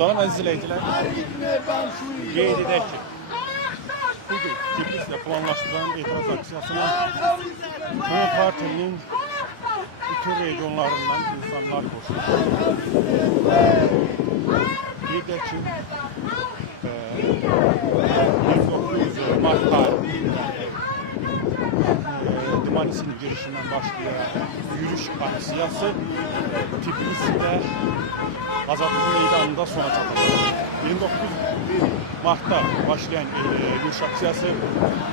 Salam əziz izləyicilər. Qeyd edək ki, bugün Tiflisdə planlaşdırılan etiraz aksiyasına Hökumət Partinin bütün regionlarından insanlar qoşulur. Qeyd edək ki, 19 Mart tarixində Dimanisinin girişindən başlayan yürüyüş aksiyası Tiflisdə Azadlıq meydanında sona çatacaq. 29 Mart'ta başlayan yürüyüş aksiyası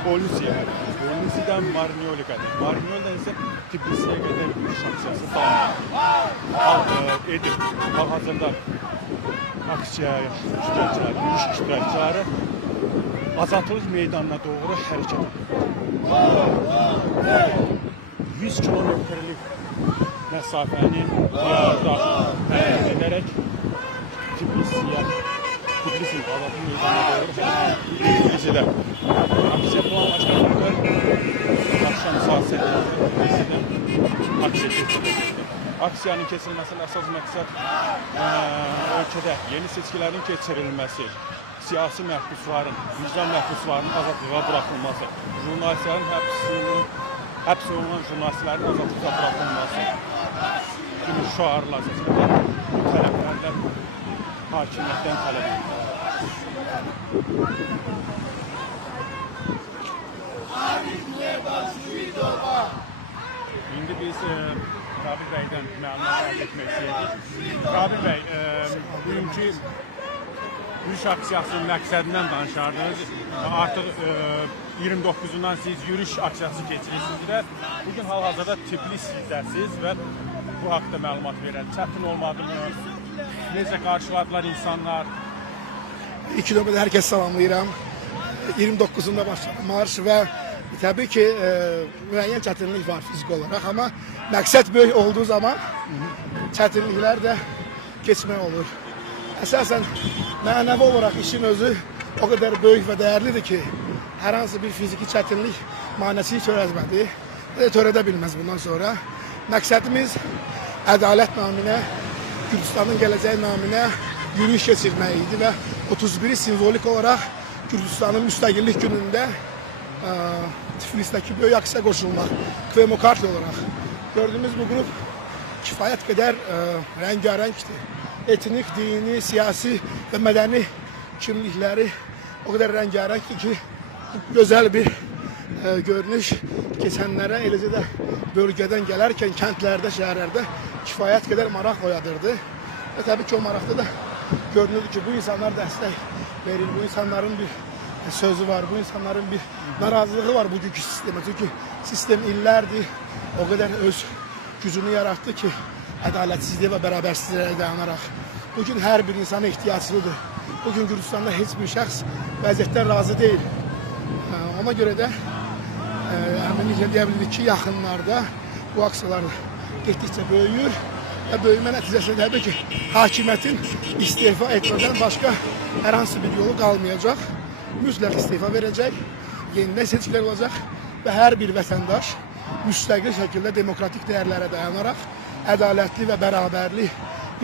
Polisi'den Marniol'a kadar. Marniol'dan ise Tiflis'e kadar yürüyüş aksiyası devam edip hal-hazırda aksiyaya iştirakçıları, yürüyüş iştirakçıları Azadlıq meydanına doğru hərəkət edir. 100 kilometrelik mesafəni piyada hərəkət edərək Tiflisin Azadlıq meydanına doğru hərəkət edir. Aksiya planlaşdırılır. Akşam saat 8'de aksiya keçiriləcəkdir. Aksiyanın keçirilməsinin əsas məqsəd ölkədə yeni seçkilərin keçirilməsi, siyasi məhbusların, vicdan məhbuslarının azadlığa buraxılması, jurnalistlərin həbs olunan jurnalistlərin azadlığa buraxılması kimi şüarlar seçilir. Bu tələblərlə hakimiyyətdən tələb edilir. İndi biz Qabil bəydən məlumat əldə etmək istəyirik. Qabil bəy, bugünkü yürüyüş aksiyasının məqsədindən danışardınız. Artıq 29'undan siz yürüyüş aksiyası keçirirsiniz və bugün hal-hazırda Tiflisdəsiz və bu haqda məlumat verən çətin olmadımı? Necə qarşıladılar insanlar? İlk növbədə hər kəs salamlayıram. 29'unda başladı marş və təbii ki müəyyən çətinlik var fizik olaraq, amma məqsəd böyük olduğu zaman çətinliklər də keçmək olur. Əsasən mənəvi olaraq işin özü o qədər böyük və dəyərlidir ki, hər hansı bir fiziki çətinlik manəsini törətmədi və törədə bilməz bundan sonra. Məqsədimiz ədalət naminə, Gürcüstanın gələcəyi naminə yürüyüş keçirmək idi və 31'i simvolik olaraq Gürcüstanın müstəqillik günündə Tiflisdəki böyük aksiya qoşulmaq, Kvemokartli olaraq. Gördüyümüz bu qrup kifayət qədər rəngarəngdir. Etnik, dini, siyasi və mədəni kimlikləri o qədər rəngarəngdir ki, gözəl bir görünüş keçənlərə, eləcə də bölgədən gələrkən kəndlərdə, şəhərlərdə kifayət qədər maraq oyadırdı. Və təbii ki, o maraqda da görünürdü ki, bu insanlar dəstək verir, bu insanların bir sözü var, bu insanların bir narazılığı var bugünkü sistemə. Çünki sistem illərdir o qədər öz gücünü yarattı ki, ədalətsizliyə və bərabərsizliyə dayanaraq bugün hər bir insana ehtiyaclıdır. Bugün Gürcüstanda heç bir şəxs vəziyyətdən razı deyil. Ona görə də əminliklə deyə bilirik ki, yaxınlarda bu aksiyalar getdikcə böyüyür və böyümə nəticəsində təbii ki, hakimiyyətin istifa etmədən başqa hər hansı bir yolu qalmayacaq. Mütləq istifa verəcək, yenidən seçkilər olacaq və hər bir vətəndaş müstəqil şəkildə demokratik dəyərlərə dayanaraq, ədalətli və bərabərli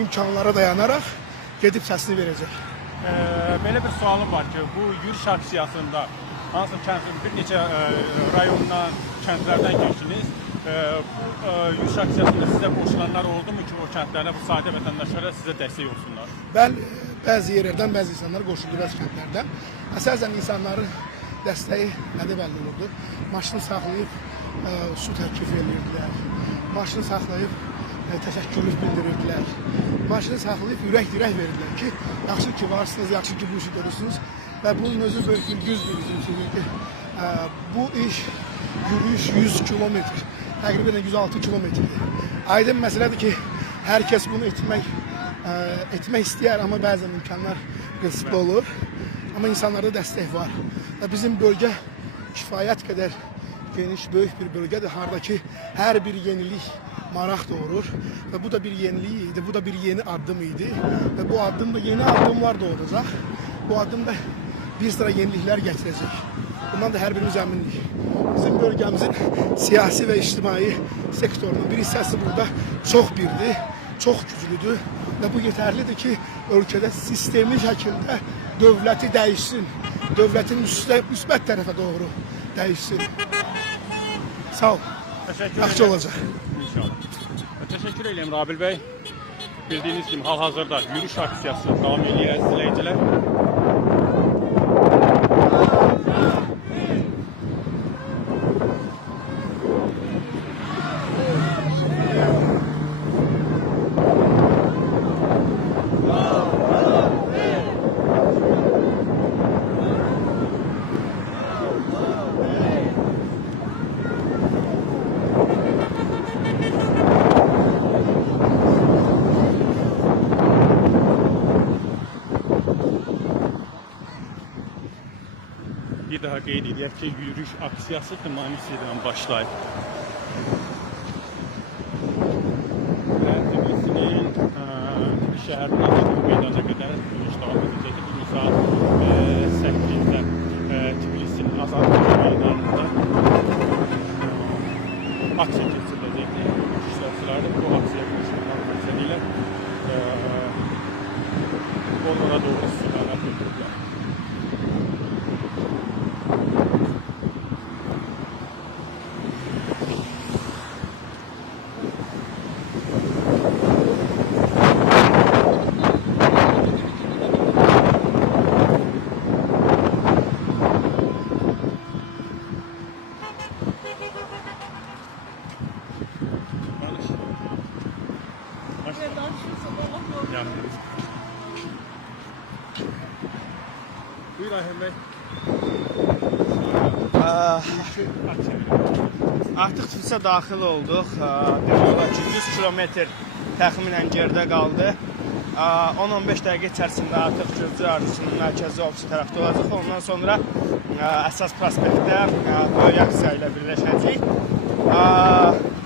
imkanlara dayanaraq gedib səsini verəcək. Belə bir sualım var ki, bu yürüyüş aksiyasında hansı bir neçə rayondan, kəndlərdən keçdiniz. Yürüyüş aksiyasında sizə qoşulanlar oldu mu ki, o kəndlərdə bu sadə vətəndaşlara sizə dəstək olsunlar? Bəzi yerlərdən, bəzi insanlar qoşuldu, bəzi kəndlərdən. Əsasən insanların dəstəyi nədə bəlli olurdu? Maşını saxlayıb su təklif edirdilər, maşını saxlayıb təşəkkürlük bildirirdilər, maşını saxlayıb ürək-dirək verirdilər ki, yaxşı ki varsınız, yaxşı ki bu işi görürsünüz və bunun özü böyük bir güzdür bizim üçün. Bu iş yürüyüş 100 kilometr, təqribən 106 kilometrdir. Aydın məsələdir ki, hər kəs bunu etmək istəyər, amma bəzən imkanlar qısıtlı olur. Amma insanlarda dəstək var. Və bizim bölgə kifayət qədər geniş, böyük bir bölgədir. Hardakı hər bir yenilik maraq doğurur. Və bu da bir yenilik idi, bu da bir yeni addım idi. Və bu addım da yeni addımlar doğuracaq. Bu addım da bir sıra yeniliklər gətirəcək. Bundan da hər birimiz əminlik. Bizim bölgəmizin siyasi və ictimai sektorunun bir hissəsi burada çox birdir, çox güclüdür və bu yetərlidir ki, ölkədə sistemli şəkildə dövləti dəyişsin, dövlətin müsbət tərəfə doğru dəyişsin. Sağ ol. Yaxşı olacaq. İnşallah. Təşəkkür edirəm Rabil bəy. Bildiyiniz kimi hal-hazırda yürüyüş aksiyası davam edir əziz izləyicilər. Bir daha qeyd edək ki, yürüyüş aksiyası tamamilə başlayıb. Və Tbilisinin şəhərindən meydana qədər yürüyüş davam edəcək. Bu saat 8-də Tbilisinin Azadlıq meydanında aksiya keçiriləcəkdir. İştirakçıları bu aksiya qoşulmaq məqsədilə onlara doğru istiqamət götürüblər. Buyur Ayhan bəy. Artıq Tiflisə daxil olduq. Demək olar ki, 100 kilometr təxminən geridə qaldı. 10-15 dəqiqə içərisində artıq Gürcü arzusunun mərkəzi ofisi tərəfdə olacaq. Ondan sonra əsas prospektdə böyük aksiya ilə birləşəcəyik.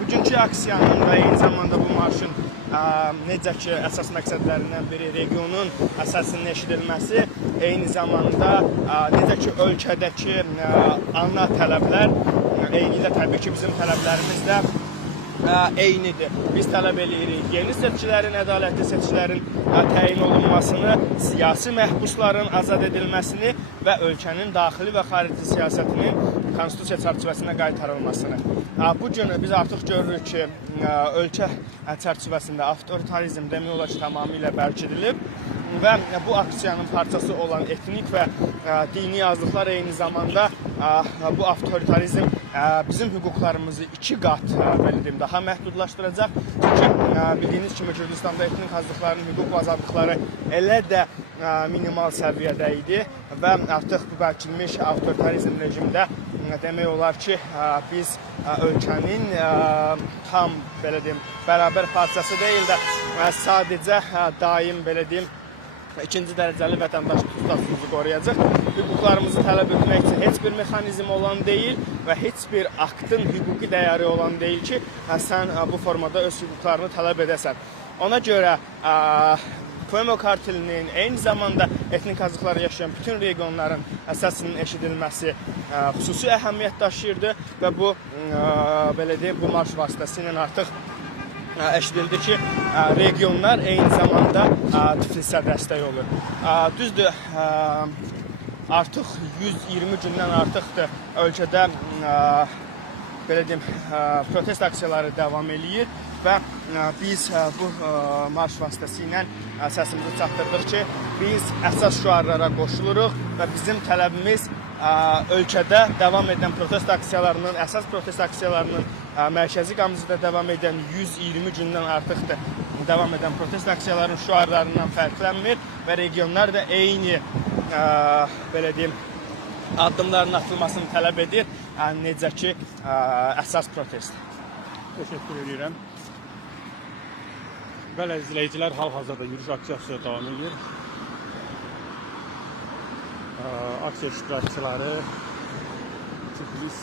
Bugünkü aksiyanın və eyni zamanda bu marşın necə ki, əsas məqsədlərindən biri regionun əsasının eşidilməsi, eyni zamanda necə ki, ölkədəki ana tələblər, eyni də təbii ki, bizim tələblərimiz də eynidir. Biz tələb edirik yeni seçkilərin, ədalətli seçkilərin təyin olunmasını, siyasi məhbusların azad edilməsini və ölkənin daxili və xarici siyasətinin konstitusiya çərçivəsinə qaytarılmasını. Bugün biz artıq görürük ki, ölkə çərçivəsində avtoritarizm demək olar ki, tamamilə bərkidilib və bu aksiyanın parçası olan etnik və dini yazılıqlar eyni zamanda bu avtoritarizm bizim hüquqlarımızı 2 qat daha məhdudlaşdıracaq. Çünki bildiyiniz kimi Gürcüstanda etnik azlıqların hüquq və azadlıqları elə də minimal səviyyədə idi və artıq bu bərkidilmiş avtoritarizm rejimdə demək olar ki, biz ölkənin tam belə deyim, bərabər parçası deyil də sadəcə daim belə deyim, ikinci dərəcəli vətəndaş statusumuzu qoruyacaq. Hüquqlarımızı tələb etmək üçün heç bir mexanizm olan deyil və heç bir aktın hüquqi dəyəri olan deyil ki, sən bu formada öz hüquqlarını tələb edəsən. Ona görə FEMÖ kartelinin eyni zamanda etnik azlıqları yaşayan bütün regionların əsasının eşidilməsi xüsusi əhəmiyyət daşıyırdı və bu belə deyim, bu marş vasitəsilə artıq eşidildi ki, regionlar eyni zamanda Tiflisə dəstək olur. Düzdür, artıq 120 gündən artıqdır ölkədə belə deyim, protest aksiyaları davam eləyir və biz bu marş vasitəsilə səsimizi çatdırdıq ki, biz əsas şüarlara qoşuluruq və bizim tələbimiz ölkədə davam edən protest aksiyalarının, əsas protest aksiyalarının mərkəzi qamuzda davam edən 120 gündən artıqdır davam edən protest aksiyalarının şüarlarından fərqlənmir və regionlar da eyni belə deyim, addımların atılmasını tələb edir, necə ki, əsas protest. Təşəkkür edirəm. Bəli, izləyicilər, hal-hazırda yürüyüş aksiyası davam edir. Aksiya iştirakçıları Tiflis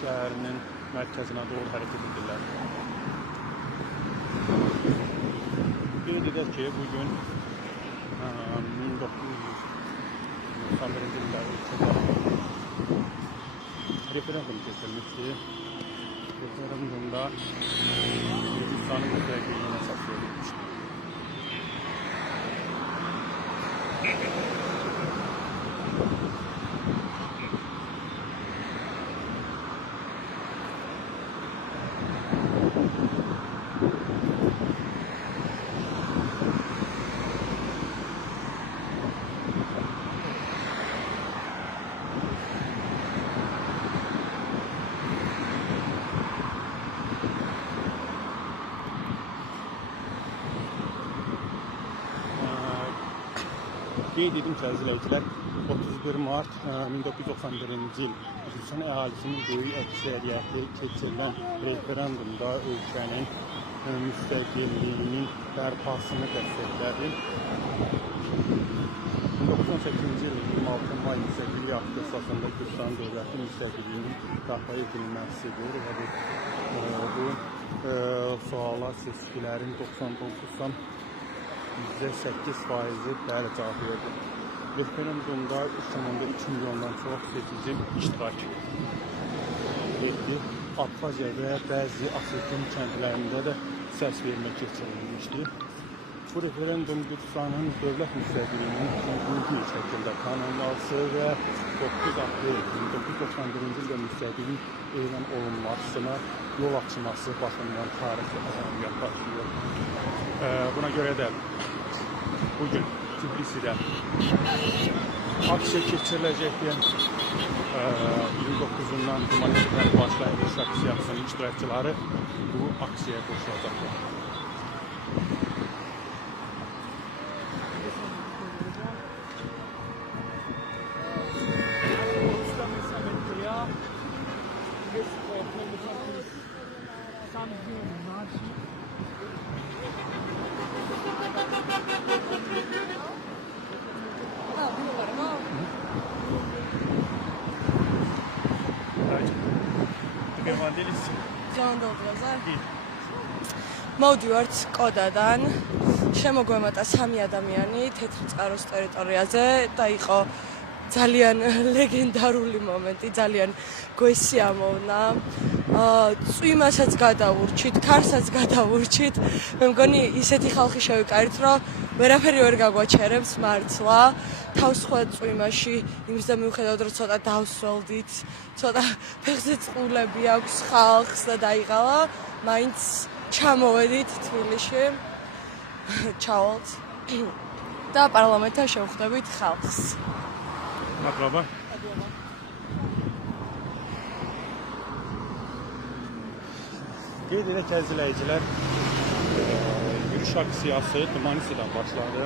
şəhərinin mərkəzinə doğru hərəkət edirlər. Qeyd edək ki, bugün 1991-ci ildə ölkədə referendum keçirilmişdi. Referendumda Gürcüstanın müstəqilliyinə əsas verilmişdi. Qeyd edim ki, əzizləyicilər, 31 mart 1991-ci il Gürcüstan əhalisinin böyük əksəriyyəti keçirilən referendumda ölkənin müstəqilliyinin bərpasını dəstəklədi. 1918-ci il 26 may müstəqillik aktı əsasında Gürcüstan dövləti müstəqilliyinin bərpa edilməsidir və bu suala seçkilərin 99-dan %8% bəli cavab verdi. Referendumda 3,2 milyondan çox seçici iştirak etdi. Abxaziya və bəzi Asırkın kəndlərində də səs vermə keçirilmişdi. Bu referendum Gürcüstanın dövlət müstəqilliyinin mühüm şəkildə tanınması və 9 aprel 1991-ci ildə müstəqillik elan olunmasına yol açılması baxımından tarixi əhəmiyyət daşıyır. Buna görə də bugün Tbilisidə aksiya keçiriləcəkdir. 29-undan Cumhuriyetdən başlayan Rus aksiyasının iştirakçıları bu aksiyaya qoşulacaqlar. Can dolduracaq. მოვდივართ კოდადან. შემოგვემატა 3 ადამიანი თეთრი წყაროს ტერიტორიაზე და იყო ძალიან ლეგენდარული მომენტი, ძალიან გვესი ამოვნა. წვიმასაც გადავურჩით, ქარსაც გადავურჩით. მე მგონი ისეთი ხალხი შევიკარით, რომ ვერაფერი ვერ გაგვაჩერებს მართლა. თავს სხვა წვიმაში, იმის და მიუხედავად რომ ცოტა დავსროლდით, ცოტა ფეხზე წყულები აქვს ხალხს და დაიღალა, მაინც ჩამოვედით თბილისში. ჩავალთ და პარლამენტთან შევხვდებით ხალხს. Merhaba. Qeyd edək əzizləyicilər, yürüyüş aksiyası Dmanisidən başladı.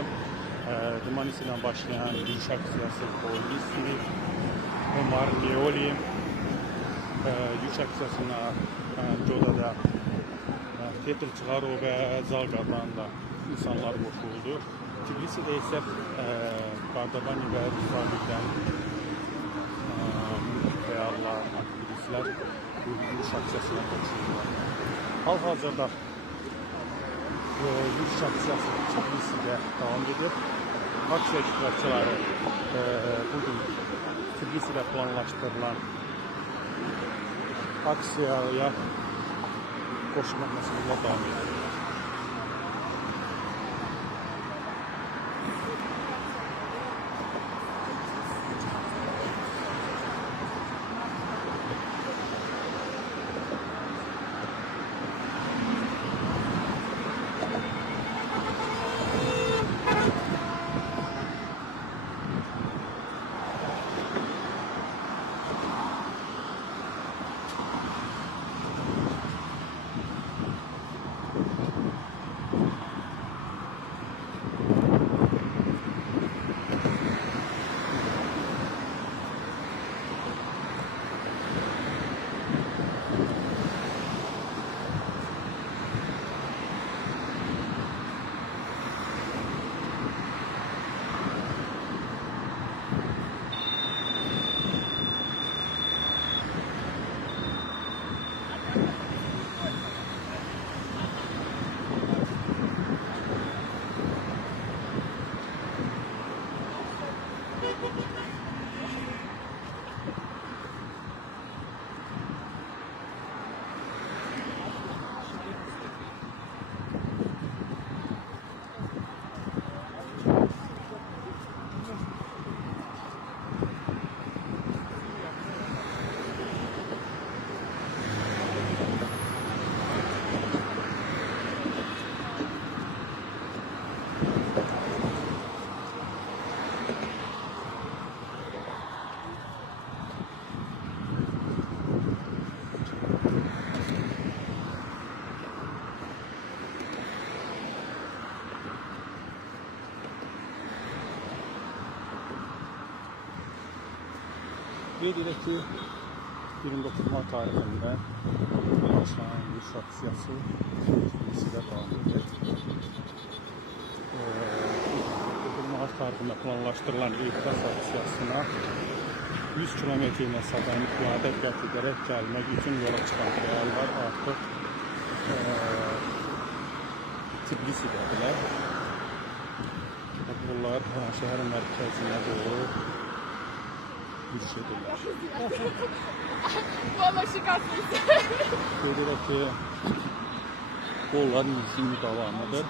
Dmanisidən başlayan yürüyüş aksiyası polisi, Omar Leoli yürüyüş aksiyasına Codada Petr Çığarov və Zalqardan da insanlar qoşuldu. Tbilisidə isə Qardabani və Ruslardan reallar, aktivistlər bu yürüyüş aksiyasına qoşuldular. Hal-hazırda yürüyüş aksiyası Tbilisidə davam edir. Aksiya iştirakçıları bugün Tbilisidə planlaşdırılan aksiyaya qoşulmaq məsələsinə davam edir. Qeyd edək ki, 29 mart tarixində başlanan yürüyüş aksiyası Tbilisidə davam edir. 29 mart tarixində planlaşdırılan etiraz aksiyasına 100 kilometr məsafəni piyada qət edərək gəlmək üçün yola çıxan fəallar artıq Tbilisidədirlər. Bunlar şəhər mərkəzinə doğru yürüyüş edirlər. Qeyd edək ki, onların mizini davamıdır.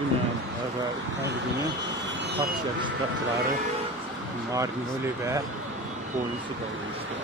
Dünən və hər günü aksiya iştirakçıları Marinoli və polisi də olmuşdur.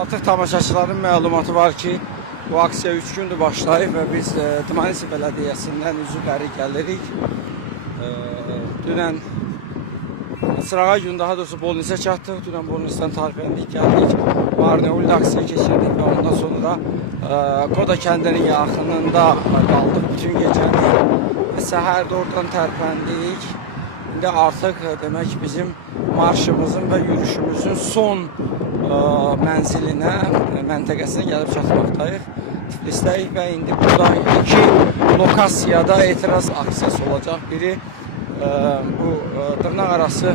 Artıq tamaşaçıların məlumatı var ki, bu aksiya 3 gündür başlayıb və biz Tbilisi Bələdiyyəsindən üzvləri gəlirik. Dünən sırağa gün, daha doğrusu Bolnisə çatdıq. Dünən Bolnisdən tarifəndik, gəldik. Marinoli aksiya keçirdik və ondan sonra Koda kəndinin yaxınında qaldıq bütün gecəni. Səhər də oradan tərpəndik. İndi artıq demək bizim marşımızın və yürüyüşümüzün son mənzilinə, məntəqəsinə gəlib çatmaqdayıq. Tiflisdəyik və indi burada 2 lokasiyada etiraz aksiyası olacaq. Biri bu dırnaq arası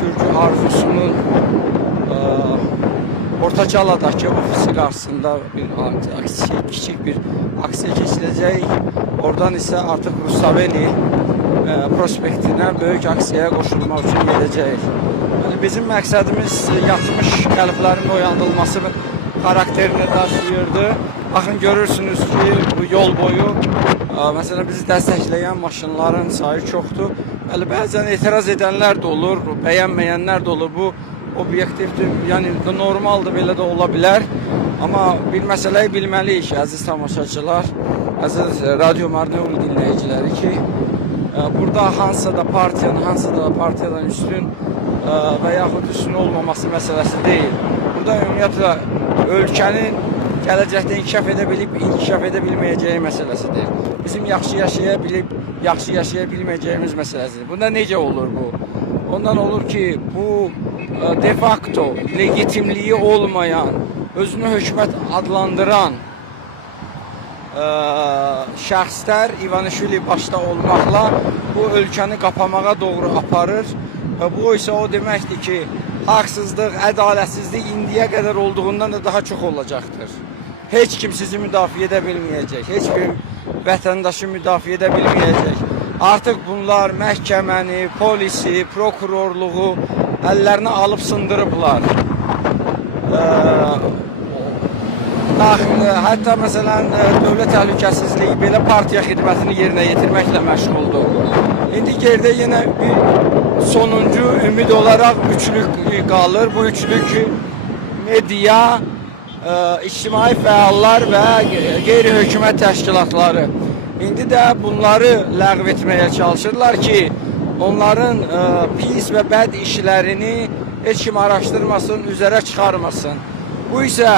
Gürcü arzusunun Ortacaladakı ofisi qarşısında bir aksiya, kiçik bir aksiya keçiriləcək. Oradan isə artıq Rustaveli prospektinə böyük aksiyaya qoşulmaq üçün gedəcəyik. Bizim məqsədimiz yatmış qəlblərin oyandılması xarakterini daşıyırdı. Baxın, görürsünüz ki, bu yol boyu məsələn bizi dəstəkləyən maşınların sayı çoxdur. Bəzən etiraz edənlər də olur, bəyənməyənlər də olur. Bu obyektivdir, yəni normaldır, belə də ola bilər. Amma bir məsələyi bilməliyik, əziz tamaşaçılar, əziz Radio Marinoli dinləyiciləri ki, burada hansısa da partiyadan üstün və yaxud üstün olmaması məsələsi deyil. Burada ümumiyyətlə ölkənin gələcəkdə inkişaf edə bilib, inkişaf edə bilməyəcəyi məsələsidir. Bizim yaxşı yaşaya bilib, yaxşı yaşaya bilməyəcəyimiz məsələsidir. Bunda necə olur bu? Ondan olur ki, bu de facto legitimliyi olmayan, özünü hökumət adlandıran şəxslər İvanishvili başda olmaqla bu ölkəni qapamağa doğru aparır. Bu isə o deməkdir ki, haqsızlıq, ədalətsizlik indiyə qədər olduğundan da daha çox olacaqdır. Heç kim sizi müdafiə edə bilməyəcək, heç bir vətəndaşı müdafiə edə bilməyəcək. Artıq bunlar məhkəməni, polisi, prokurorluğu əllərinə alıb sındırıblar. Hətta məsələn dövlət təhlükəsizliyi belə partiya xidmətini yerinə yetirməklə məşğuldur. İndi geridə yenə bir sonuncu ümid olaraq üçlük qalır. Bu üçlük media, ictimai fəallar və qeyri-hökumət təşkilatları. İndi də bunları ləğv etməyə çalışırlar ki, onların pis və bəd işlərini heç kim araşdırmasın, üzərə çıxarmasın. Bu isə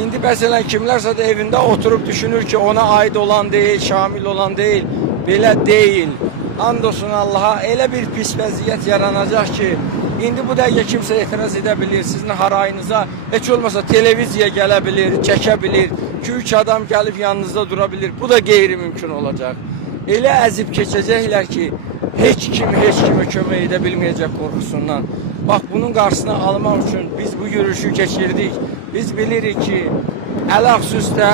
indi məsələn kimlərsə də evində oturub düşünür ki, ona aid olan deyil, şamil olan deyil, belə deyil. And olsun Allaha, elə bir pis vəziyyət yaranacaq ki, indi bu dəqiqə kimsə etiraz edə bilir, sizin harayınıza heç olmasa televiziya gələ bilir, çəkə bilir, 2-3 adam gəlib yanınızda dura bilir. Bu da qeyri-mümkün olacaq. Elə əzib keçəcəklər ki, heç kim kömək edə bilməyəcək qorxusundan. Bax, bunun qarşısını almaq üçün biz bu yürüyüşü keçirdik. Biz bilirik ki, ələxüsusdə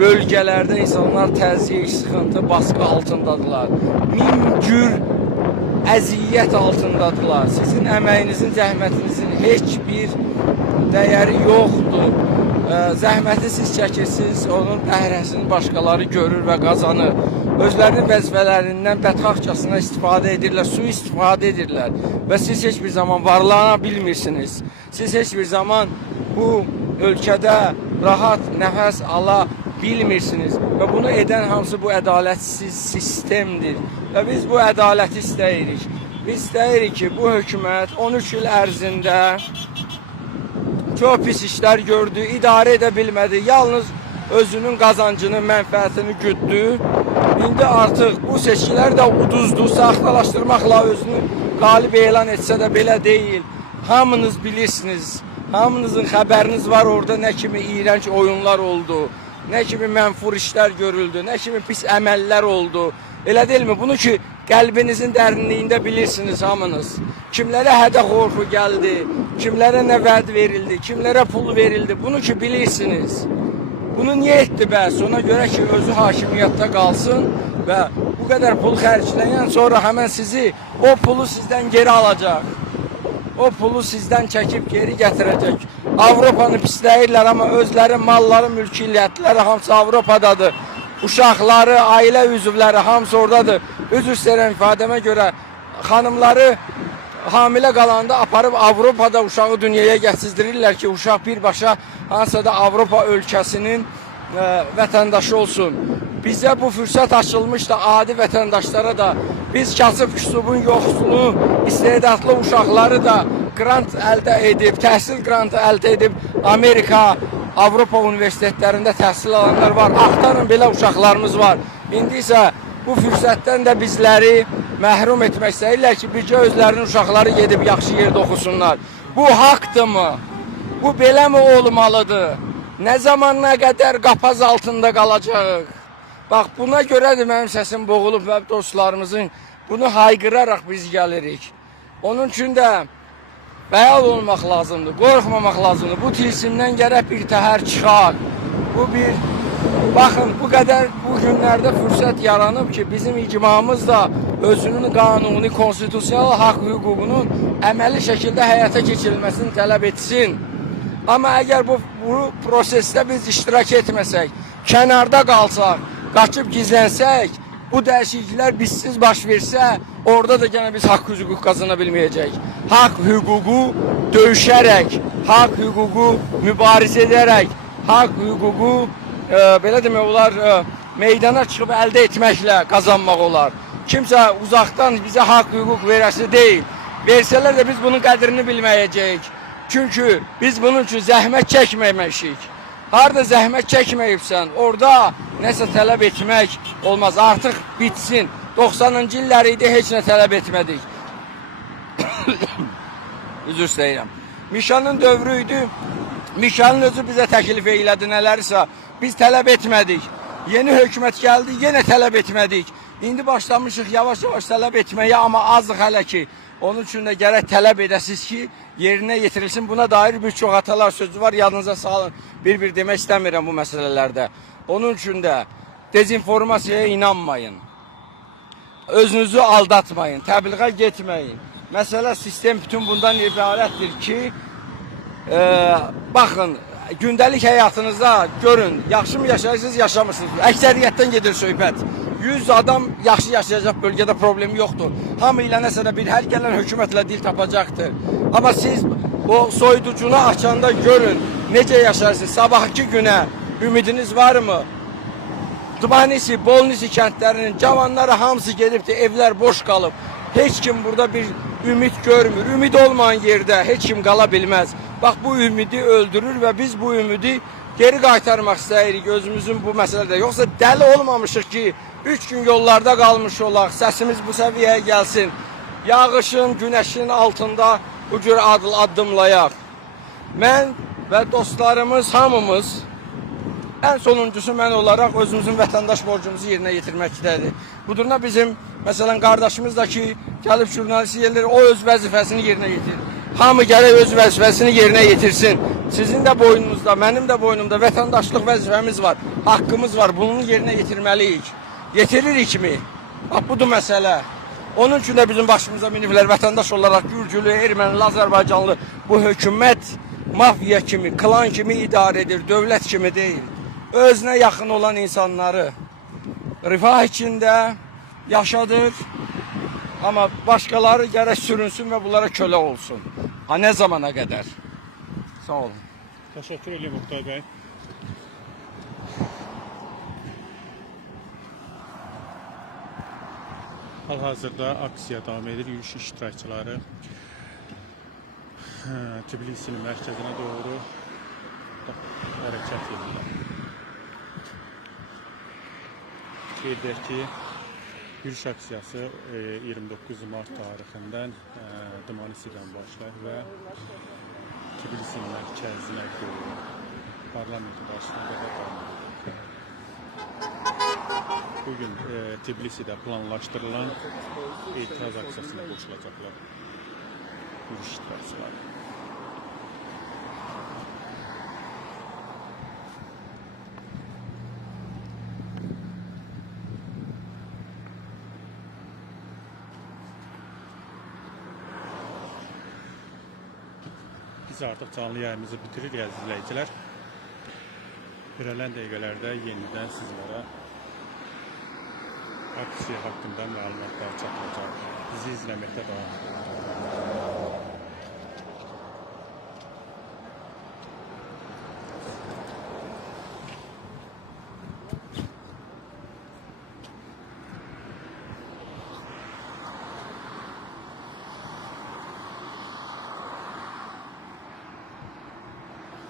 bölgələrdə insanlar təzyiq, sıxıntı, baskı altındadılar. Min cür əziyyət altındadılar. Sizin əməyinizin, zəhmətinizin heç bir dəyəri yoxdur. Zəhməti siz çəkirsiniz, onun bəhrəsini başqaları görür və qazanır. Özlərinin vəzifələrindən bədxahçasına istifadə edirlər, su istifadə edirlər və siz heç bir zaman varlana bilmirsiniz. Siz heç bir zaman bu ölkədə rahat nəfəs ala bilmirsiniz və bunu edən hamısı bu ədalətsiz sistemdir və biz bu ədaləti istəyirik. Biz istəyirik ki, bu hökumət 13 il ərzində çox pis işlər gördü, idarə edə bilmədi, yalnız özünün qazancını, mənfəətini güddü. İndi artıq bu seçkilər də uduzdu, saxtalaşdırmaqla özünü qalib elan etsə də belə deyil. Hamınız bilirsiniz, hamınızın xəbəriniz var orada nə kimi iyrənc oyunlar oldu, nə kimi mənfur işlər görüldü, nə kimi pis əməllər oldu. Elə deyilmi? Bunu ki, qəlbinizin dərinliyində bilirsiniz hamınız. Kimlərə hədə qorxu gəldi, kimlərə nə vəd verildi, kimlərə pul verildi, bunu ki bilirsiniz. Bunu niyə etdi bəs? Ona görə ki, özü hakimiyyətdə qalsın və bu qədər pul xərcləyən sonra həmən sizi, o pulu sizdən geri alacaq. O pulu sizdən çəkib geri gətirəcək. Avropanı pisləyirlər, amma özləri, malları, mülkiyyətləri hamısı Avropadadır. Uşaqları, ailə üzvləri hamısı oradadır. Üzr istəyirəm ifadəmə görə xanımları hamilə qalanda aparıb Avropada uşağı dünyaya gətirirlər ki, uşaq birbaşa hansısa da Avropa ölkəsinin vətəndaşı olsun. Bizə bu fürsət açılmış da adi vətəndaşlara da biz kasıb küsubun yoxsulu, istedadlı uşaqları da grant əldə edib, təhsil grantı əldə edib Amerika, Avropa universitetlərində təhsil alanlar var. Axtarın belə uşaqlarımız var. İndi isə bu fürsətdən də bizləri məhrum etmək istəyirlər ki, bircə özlərinin uşaqları gedib yaxşı yerdə oxusunlar. Bu haqdırmı? Bu belə mi olmalıdır? Nə zaman, nə qədər qapaz altında qalacaq? Bax, buna görədir mənim səsim boğulub və dostlarımızın bunu hayqıraraq biz gəlirik. Onun üçün də fəal olmaq lazımdır, qorxmamaq lazımdır. Bu tilsimdən gərək bir təhər çıxar. Bu bir, baxın, bu qədər bu günlərdə fürsət yaranıb ki, bizim icmamız da özünün qanuni, konstitusional haqq hüququnun əməli şəkildə həyata keçirilməsini tələb etsin. Amma əgər bu prosesdə biz iştirak etməsək, kənarda qalsaq, qaçıb gizlənsək, bu dəyişikliklər bizsiz baş versə, orada da gene biz haqq hüquq qazana bilməyəcək. Haqq hüququ döyüşərək, haqq hüququ mübarizə edərək, haqq hüququ belə demək olar meydana çıxıb əldə etməklə qazanmaq olar. Kimsə uzaqdan bizə haqq hüquq verəsi deyil. Versələr də biz bunun qədrini bilməyəcəyik. Çünki biz bunun üçün zəhmət çəkməmişik. Harada zəhmət çəkməyibsən, orada nəsə tələb etmək olmaz. Artıq bitsin. 90-cı illəri idi, heç nə tələb etmədik. Üzr istəyirəm. Mişanın dövrü idi. Mişanın özü bizə təklif eylədi nələrsə. Biz tələb etmədik. Yeni hökumət gəldi, yenə tələb etmədik. İndi başlamışıq yavaş-yavaş tələb etməyə, amma azıq hələ ki. Onun üçün də gərək tələb edəsiniz ki, yerinə yetirilsin. Buna dair bir çox atalar sözü var, yadınıza salın. Bir-bir demək istəmirəm bu məsələlərdə. Onun üçün də dezinformasiyaya inanmayın. Özünüzü aldatmayın, təbliğə getməyin. Məsələ sistem bütün bundan ibarətdir ki, baxın, gündəlik həyatınızda görün, yaxşı mı yaşayırsınız, yaşamırsınız. Əksəriyyətdən gedir söhbət. 100 adam yaxşı yaşayacaq bölgədə problemi yoxdur. Hamı ilə nəsə də bir, hər gələn hökumətlə dil tapacaqdır. Amma siz o soyuducunu açanda görün, necə yaşarsınız. Sabahki günə ümidiniz var mı? Dmanisi, Bolnisi kəndlərinin cavanları hamısı gedibdir, evlər boş qalıb. Heç kim burada bir ümid görmür. Ümid olmayan yerdə heç kim qala bilməz. Bax, bu ümidi öldürür və biz bu ümidi geri qaytarmaq istəyirik özümüzün bu məsələdə. Yoxsa dəli olmamışıq ki, 3 gün yollarda qalmış olaq, səsimiz bu səviyyəyə gəlsin. Yağışın, günəşin altında bu cür addımlayaq. Mən və dostlarımız, hamımız, ən sonuncusu mən olaraq özümüzün vətəndaş borcumuzu yerinə yetirməkdədir. Budurna bizim, məsələn, qardaşımız da ki, gəlib jurnalist yerləri, o öz vəzifəsini yerinə yetirir. Hamı gəlib öz vəzifəsini yerinə yetirsin. Sizin də boynunuzda, mənim də boynumda vətəndaşlıq vəzifəmiz var, haqqımız var, bunu yerinə yetirməliyik. Yetiririk mi? Bax, budur məsələ. Onun üçün də bizim başımıza miniblər vətəndaş olaraq Gürcülü, Ermənili, Azərbaycanlı bu hökumət mafiya kimi, klan kimi idarə edir, dövlət kimi deyil. Özünə yaxın olan insanları rifah içində yaşadır, amma başqaları gərək sürünsün və bunlara kölə olsun. Ha, nə zamana qədər? Sağ olun. Təşəkkür edirəm Muxtar bəy. Hal-hazırda aksiya davam edir. Yürüyüş iştirakçıları Tbilisinin mərkəzinə doğru hərəkət edirlər. Qeyd edək ki, yürüyüş aksiyası 29 mart tarixindən Dmanisidən başlayır və Tbilisinin mərkəzinə doğru parlamentin qarşısında da davam edir. Bugün Tbilisidə planlaşdırılan etiraz aksiyasına qoşulacaqlar yürüyüş iştirakçıları. Biz artıq canlı yayımızı bitiririk əziz izləyicilər. İrələn dəqiqələrdə yenidən sizlərə aksiya haqqında məlumatlar çatacaq. Bizi izləməkdə davam edin.